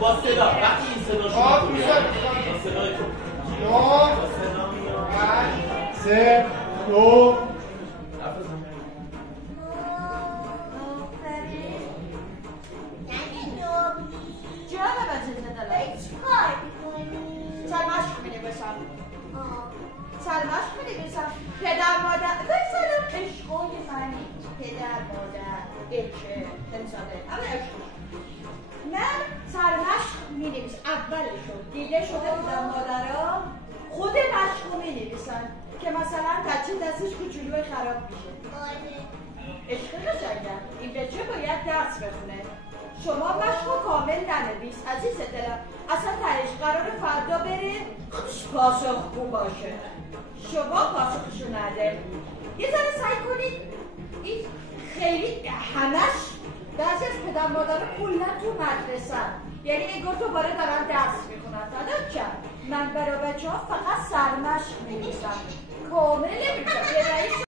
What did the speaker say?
با صدا وقتی این صدا شما با صدای تو 3 2 سلمش می‌نویسم پدر مادر سلام عشقای زنی پدر مادر اچه انسانه اما عشق من سرمش می‌نویسم اولشو دیده شده بودم مادرها خود مشقو می‌نویسن که مثلا بچه دستش کوچولو خراب میشه عشق قشنگم این بچه باید درس بخونه شما مشقو کامل ننویس عزیز دلم اصلا تهش قرار فردا بره پاسخگو باشه شما پاسخشو نده یه ذره سعی کنید این خیلی همش بعضی از پدر مادر کلا تو مدرسه یعنی انگار دوباره دارن درس میخونن فقط چند من برای بچه ها فقط سرمشق می‌نویسم کامل نمی‌کنم